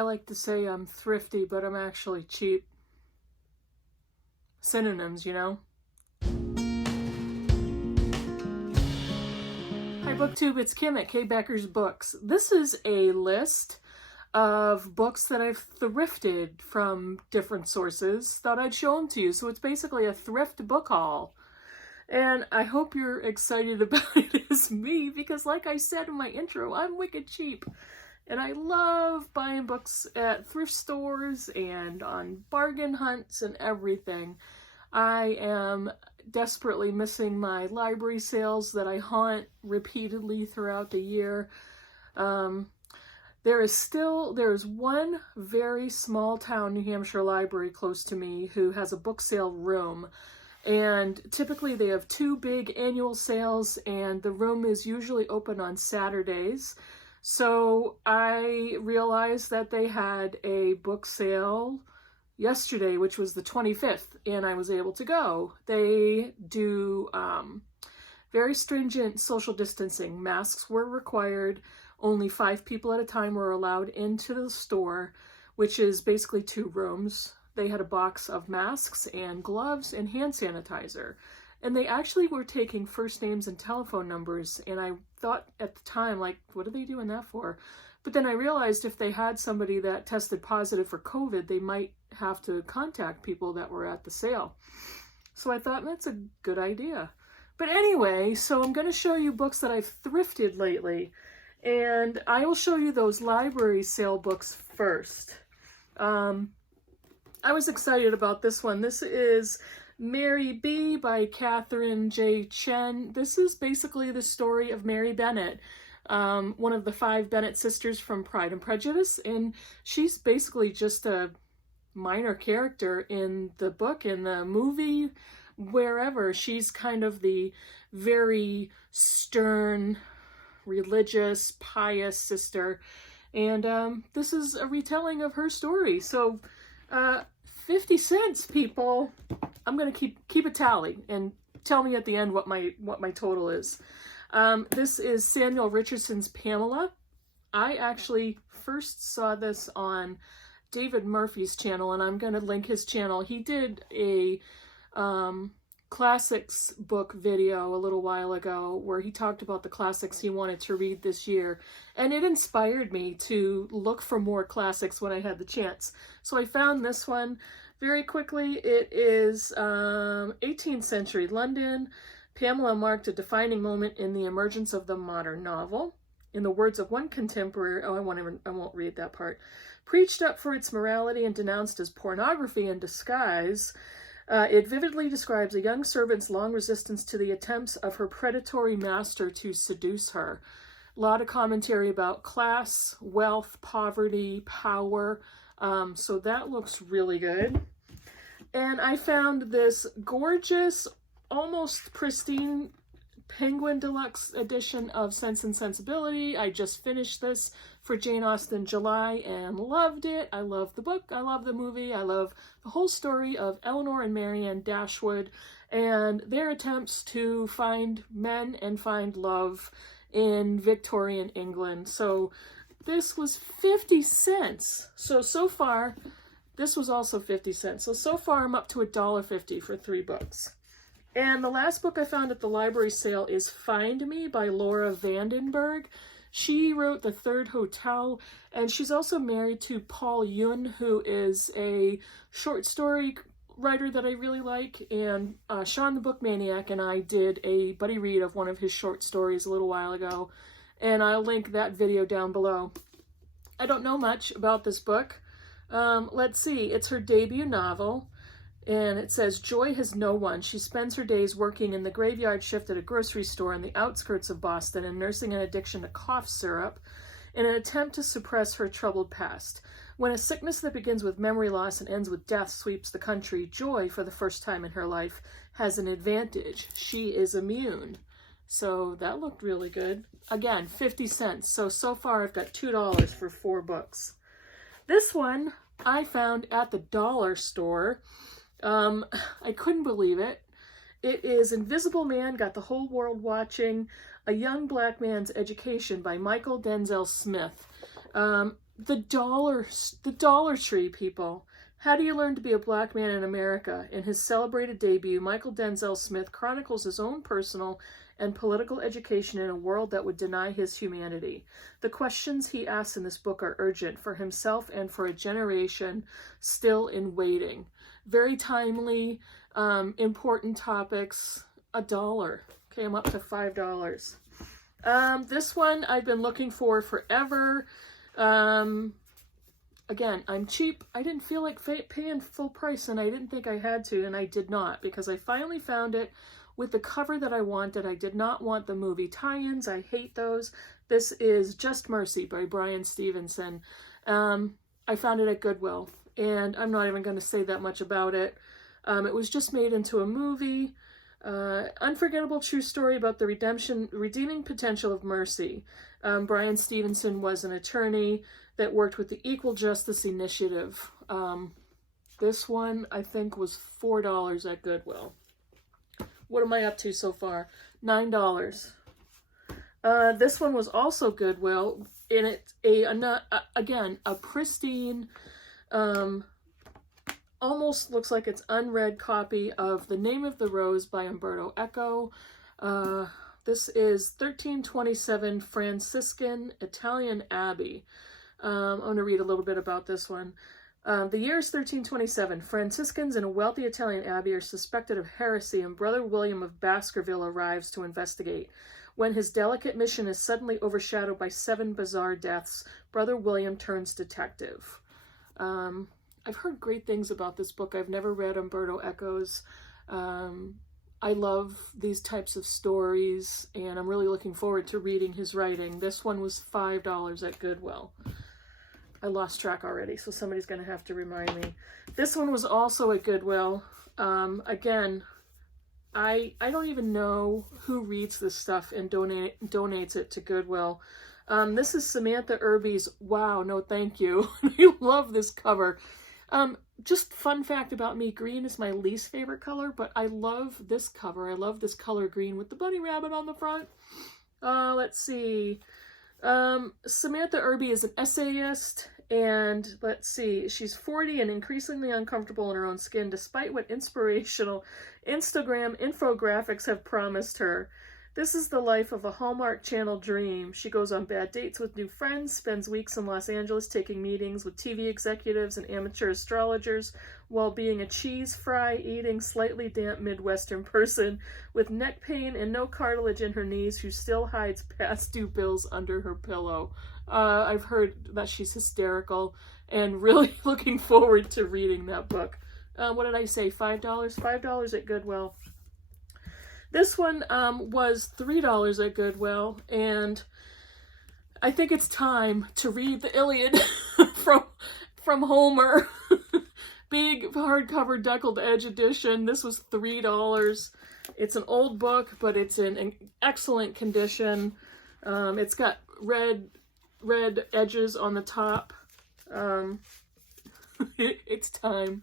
I like to say I'm thrifty, but I'm actually cheap. Synonyms, you know? Hi BookTube, it's Kim at K. Becker's Books. This is a list of books that I've thrifted from different sources. Thought I'd show them to you. So it's basically a thrift book haul. And I hope you're excited about it as me, because like I said in my intro, I'm wicked cheap. And I love buying books at thrift stores and on bargain hunts and everything. I am desperately missing my library sales that I haunt repeatedly throughout the year. There's one very small town New Hampshire library close to me who has a book sale room. And typically they have 2 big annual sales, and the room is usually open on Saturdays. So I realized that they had a book sale yesterday, which was the 25th, and I was able to go. They do very stringent social distancing. Masks were required. Only 5 people at a time were allowed into the store, which is basically 2 rooms. They had a box of masks and gloves and hand sanitizer. And they actually were taking first names and telephone numbers, and I thought at the time, like, what are they doing that for? But then I realized if they had somebody that tested positive for COVID, they might have to contact people that were at the sale. So I thought, that's a good idea. But anyway, so I'm going to show you books that I've thrifted lately, and I will show you those library sale books first. I was excited about this one. This is Mary B. by Katherine J. Chen. This is basically the story of Mary Bennet, one of the 5 Bennet sisters from Pride and Prejudice, and she's basically just a minor character in the book, in the movie, wherever. She's kind of the very stern, religious, pious sister, and this is a retelling of her story. So 50 cents, people. I'm gonna keep a tally and tell me at the end what my total is. This is Samuel Richardson's Pamela. I actually first saw this on David Murphy's channel, and I'm gonna link his channel. He did a classics book video a little while ago where he talked about the classics he wanted to read this year, and it inspired me to look for more classics when I had the chance. So I found this one very quickly. It is 18th century London. Pamela marked a defining moment in the emergence of the modern novel. In the words of one contemporary, I won't read that part. Preached up for its morality and denounced as pornography in disguise, it vividly describes a young servant's long resistance to the attempts of her predatory master to seduce her. A lot of commentary about class, wealth, poverty, power. So that looks really good. And I found this gorgeous, almost pristine Penguin Deluxe edition of Sense and Sensibility. I just finished this for Jane Austen July and loved it. I love the book. I love the movie. I love the whole story of Eleanor and Marianne Dashwood and their attempts to find men and find love in Victorian England. So this was 50 cents. So far, this was also 50 cents. So far I'm up to $1.50 for 3 books. And the last book I found at the library sale is Find Me by Laura Vandenberg. She wrote The Third Hotel, and she's also married to Paul Yun, who is a short story writer that I really like. And Sean the Book Maniac and I did a buddy read of one of his short stories a little while ago, and I'll link that video down below. I don't know much about this book. Let's see, it's her debut novel. And it says, Joy has no one. She spends her days working in the graveyard shift at a grocery store in the outskirts of Boston and nursing an addiction to cough syrup in an attempt to suppress her troubled past. When a sickness that begins with memory loss and ends with death sweeps the country, Joy, for the first time in her life, has an advantage. She is immune. So that looked really good. Again, 50 cents. So far I've got $2 for 4 books. This one I found at the dollar store. I couldn't believe it. It is Invisible Man Got the Whole World Watching, A Young Black Man's Education by Mychal Denzel Smith. the Dollar Tree, people. How Do You Learn to Be a Black Man in America? In his celebrated debut, Mychal Denzel Smith chronicles his own personal and political education in a world that would deny his humanity. The questions he asks in this book are urgent for himself and for a generation still in waiting. Very timely, important topics. $1. Okay, I'm up to $5. This one I've been looking for forever. Again, I'm cheap. I didn't feel like paying full price, and I didn't think I had to, and I did not, because I finally found it with the cover that I wanted. I did not want the movie tie-ins. I hate those. This is Just Mercy by Bryan Stevenson. I found it at Goodwill, and I'm not even going to say that much about it. It was just made into a movie. Unforgettable true story about the redeeming potential of mercy. Bryan Stevenson was an attorney that worked with the Equal Justice Initiative. This one, I think, was $4 at Goodwill. What am I up to so far? $9. This one was also Goodwill, and again, a pristine, almost looks like it's unread copy of The Name of the Rose by Umberto Eco. This is 1327 Franciscan Italian Abbey. I'm going to read a little bit about this one. The year is 1327. Franciscans in a wealthy Italian abbey are suspected of heresy, and Brother William of Baskerville arrives to investigate. When his delicate mission is suddenly overshadowed by 7 bizarre deaths, Brother William turns detective. I've heard great things about this book. I've never read Umberto Eco's. I love these types of stories, and I'm really looking forward to reading his writing. This one was $5 at Goodwill. I lost track already, so somebody's going to have to remind me. This one was also at Goodwill. Again, I don't even know who reads this stuff and donates it to Goodwill. This is Samantha Irby's Wow, No Thank You. I love this cover. Just fun fact about me, green is my least favorite color, but I love this cover. I love this color green with the bunny rabbit on the front. Let's see. Samantha Irby is an essayist, and let's see, she's 40 and increasingly uncomfortable in her own skin, despite what inspirational Instagram infographics have promised her. This is the life of a Hallmark Channel dream. She goes on bad dates with new friends, spends weeks in Los Angeles taking meetings with TV executives and amateur astrologers, while being a cheese fry eating, slightly damp Midwestern person with neck pain and no cartilage in her knees, who still hides past due bills under her pillow. I've heard that she's hysterical, and really looking forward to reading that book. What did I say? $5? $5 at Goodwill. This one was $3 at Goodwill, and I think it's time to read the Illiad from Homer. Big hardcover deckled edge edition. This was $3. It's an old book, but it's in excellent condition. It's got red edges on the top. It's time.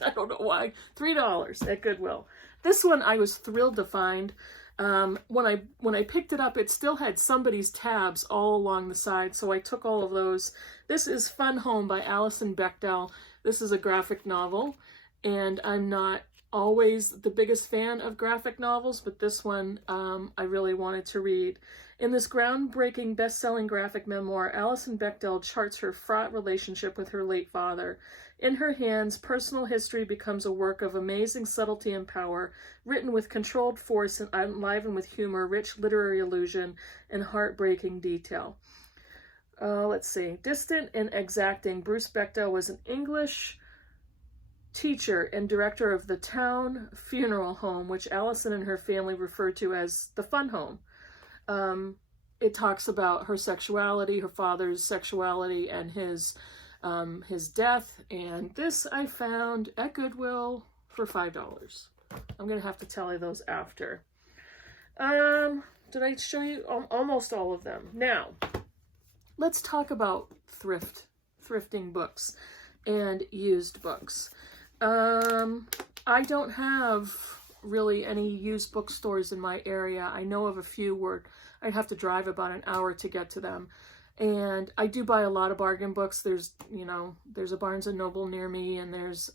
I don't know why. $3 at Goodwill. This one I was thrilled to find. When I picked it up, it still had somebody's tabs all along the side, so I took all of those. This is Fun Home by Alison Bechdel. This is a graphic novel, and I'm not always the biggest fan of graphic novels, but this one I really wanted to read. In this groundbreaking, best-selling graphic memoir, Alison Bechdel charts her fraught relationship with her late father. In her hands, personal history becomes a work of amazing subtlety and power, written with controlled force and enlivened with humor, rich literary illusion, and heartbreaking detail. Let's see. Distant and exacting, Bruce Bechdel was an English teacher and director of the town funeral home, which Alison and her family referred to as the Fun Home. It talks about her sexuality, her father's sexuality, and his death, and this I found at Goodwill for $5. I'm gonna have to tally those after. Did I show you almost all of them? Now, let's talk about thrifting books and used books. I don't have really any used bookstores in my area. I know of a few where I'd have to drive about an hour to get to them. And I do buy a lot of bargain books. There's, there's a Barnes & Noble near me, and there's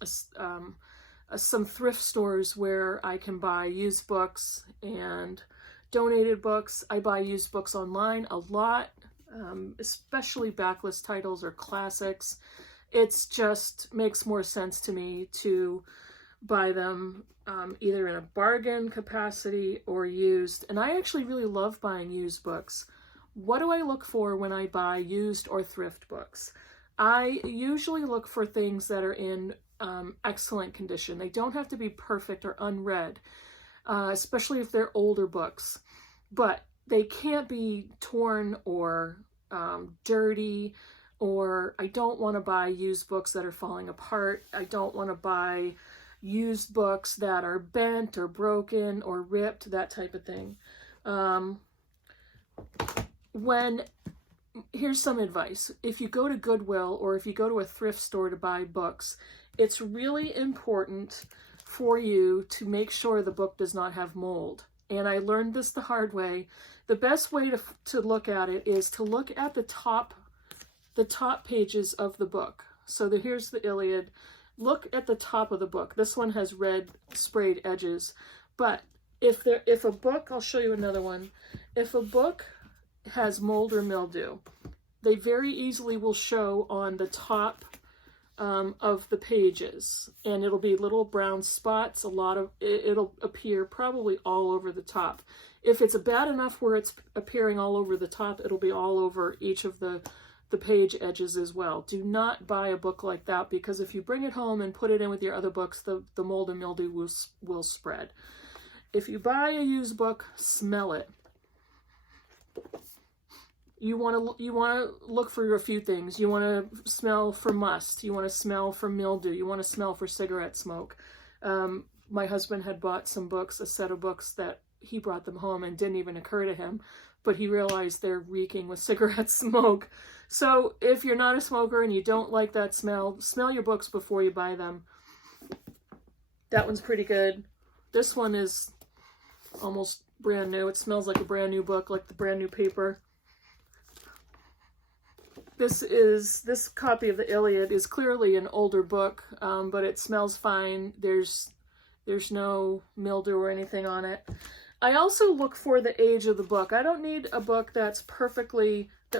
some thrift stores where I can buy used books and donated books. I buy used books online a lot, especially backlist titles or classics. It's just makes more sense to me to buy them either in a bargain capacity or used. And I actually really love buying used books. What do I look for when I buy used or thrift books? I usually look for things that are in excellent condition. They don't have to be perfect or unread, especially if they're older books, but they can't be torn or dirty, or I don't want to buy used books that are falling apart. I don't want to buy used books that are bent or broken or ripped, that type of thing. Here's some advice. If you go to Goodwill or if you go to a thrift store to buy books, it's really important for you to make sure the book does not have mold. And I learned this the hard way. The best way to look at it is to look at the top pages of the book. So here's the Illiad. Look at the top of the book. This one has red sprayed edges. But if a book, I'll show you another one. If a book has mold or mildew, they very easily will show on the top of the pages, and it'll be little brown spots. It'll appear probably all over the top. If it's bad enough where it's appearing all over the top, it'll be all over each of the page edges as well. Do not buy a book like that, because if you bring it home and put it in with your other books, the mold and mildew will spread. If you buy a used book, smell it. You want to look for a few things. You want to smell for must. You want to smell for mildew. You want to smell for cigarette smoke. My husband had bought some books, a set of books that he brought them home and didn't even occur to him, but he realized they're reeking with cigarette smoke. So if you're not a smoker and you don't like that smell your books before you buy them. That one's pretty good. This one is almost brand new. It smells like a brand new book, like the brand new paper. This copy of the Illiad is clearly an older book, but it smells fine. There's no mildew or anything on it. I also look for the age of the book. I don't need a book that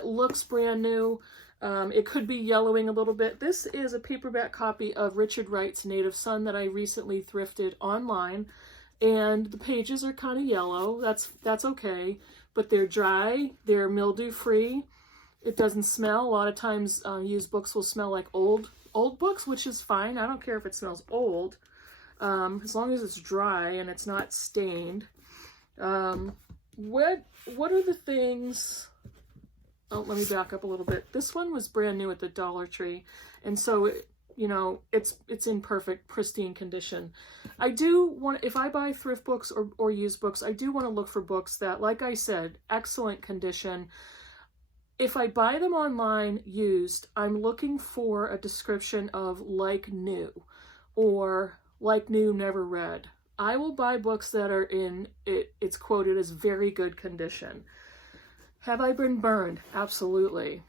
looks brand new. It could be yellowing a little bit. This is a paperback copy of Richard Wright's Native Son that I recently thrifted online, and the pages are kind of yellow. That's okay, but they're dry. They're mildew free. It doesn't smell. A lot of times used books will smell like old books, which is fine. I don't care if it smells old, as long as it's dry and it's not stained. What are the things? Oh, let me back up a little bit. This one was brand new at the Dollar Tree, and so it's in perfect, pristine condition. I do want, if I buy thrift books or used books, I do want to look for books that, like I said, excellent condition. If I buy them online used, I'm looking for a description of like new or like new, never read. I will buy books that are it's quoted as very good condition. Have I been burned? Absolutely.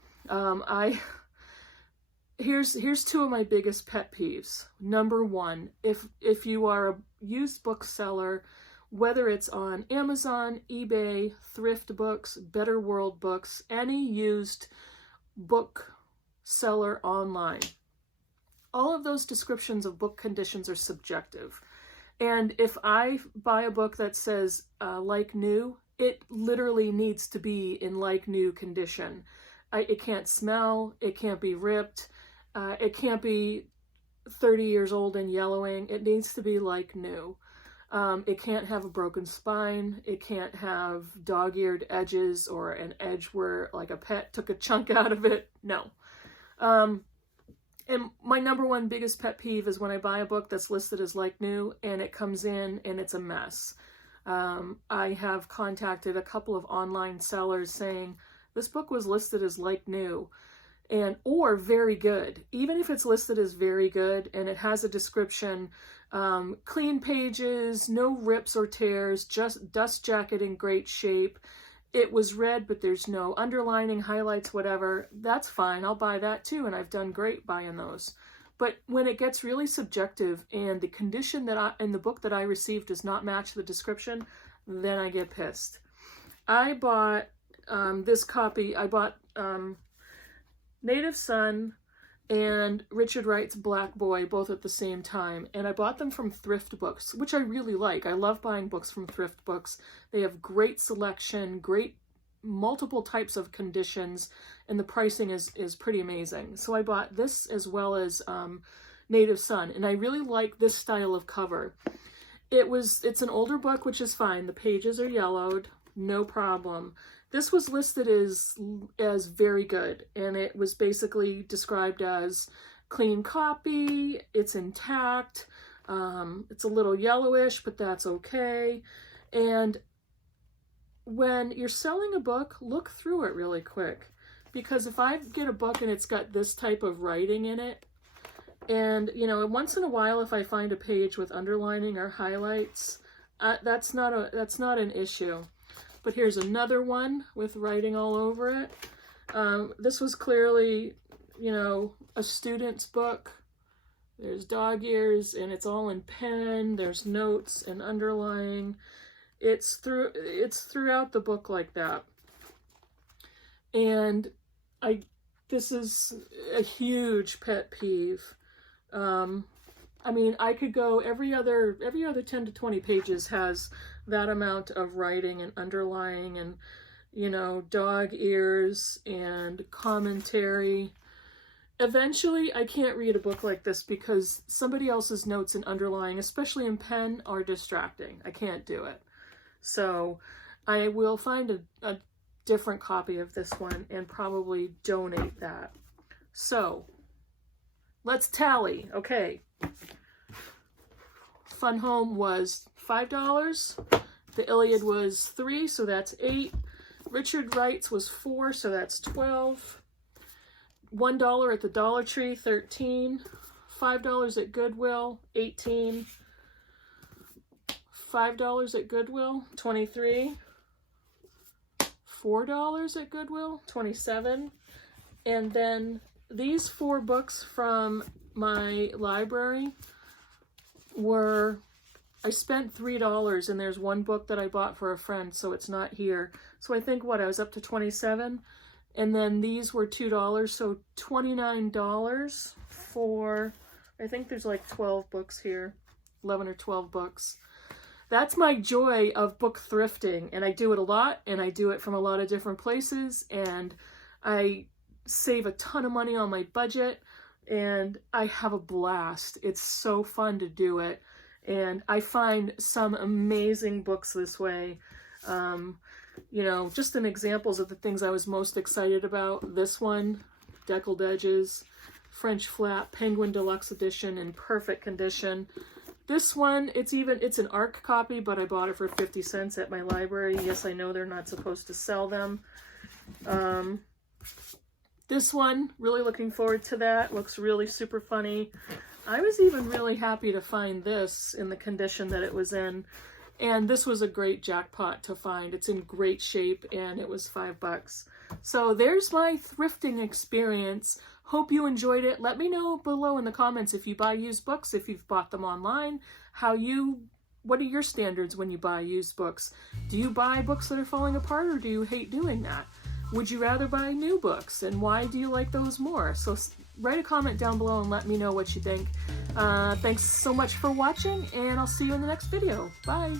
Here's two of my biggest pet peeves. Number one, if you are a used bookseller, whether it's on Amazon, eBay, Thrift Books, Better World Books, any used book seller online, all of those descriptions of book conditions are subjective. And if I buy a book that says like new, it literally needs to be in like new condition. It can't smell, it can't be ripped, it can't be 30 years old and yellowing. It needs to be like new. It can't have a broken spine. It can't have dog-eared edges or an edge where like a pet took a chunk out of it. No. And my number one biggest pet peeve is when I buy a book that's listed as like new and it comes in and it's a mess. I have contacted a couple of online sellers saying this book was listed as like new or very good. Even if it's listed as very good and it has a description, clean pages, no rips or tears, just dust jacket in great shape, it was red, but there's no underlining, highlights, whatever, that's fine. I'll buy that too, and I've done great buying those. But when it gets really subjective and the condition that in the book that I received does not match the description, then I get pissed. I bought this copy. I bought Native Son and Richard Wright's Black Boy, both at the same time. And I bought them from Thrift Books, which I really like. I love buying books from Thrift Books. They have great selection, great multiple types of conditions, and the pricing is pretty amazing. So I bought this as well as Native Son, and I really like this style of cover. It's an older book, which is fine. The pages are yellowed, no problem. This was listed as very good, and it was basically described as clean copy, it's intact, it's a little yellowish, but that's okay. And when you're selling a book, look through it really quick, because if I get a book and it's got this type of writing in it, and you know, once in a while if I find a page with underlining or highlights, that's not an issue. But here's another one with writing all over it. This was clearly, you know, a student's book. There's dog ears, and it's all in pen. There's notes and underlying. It's throughout the book like that. And this is a huge pet peeve. I mean, I could go every other 10 to 20 pages has that amount of writing and underlying and, you know, dog ears and commentary. Eventually, I can't read a book like this because somebody else's notes and underlying, especially in pen, are distracting. I can't do it. So I will find a different copy of this one and probably donate that. So let's tally. Okay. Fun Home was $5. The Illiad was $3, so that's $8. Richard Wright's was $4, so that's $12. $1 at the Dollar Tree, $13. $5 at Goodwill, $18. $5 at Goodwill, $23. $4 at Goodwill, $27. And then these 4 books from my library I spent $3, and there's one book that I bought for a friend, so it's not here. So I think I was up to $27, and then these were $2, so $29 for, I think there's like 12 books here, 11 or 12 books. That's my joy of book thrifting, and I do it a lot, and I do it from a lot of different places, and I save a ton of money on my budget, and I have a blast. It's so fun to do it, and I find some amazing books this way. You know, just some examples of the things I was most excited about. This one, Deckled Edges, French Flap, Penguin Deluxe Edition in perfect condition. This one, it's an ARC copy, but I bought it for 50 cents at my library. Yes, I know they're not supposed to sell them. This one, really looking forward to that. Looks really super funny. I was even really happy to find this in the condition that it was in. And this was a great jackpot to find. It's in great shape, and it was $5. So there's my thrifting experience. Hope you enjoyed it. Let me know below in the comments if you buy used books, if you've bought them online, what are your standards when you buy used books? Do you buy books that are falling apart, or do you hate doing that? Would you rather buy new books, and why do you like those more? So write a comment down below and let me know what you think. Thanks so much for watching, and I'll see you in the next video. Bye!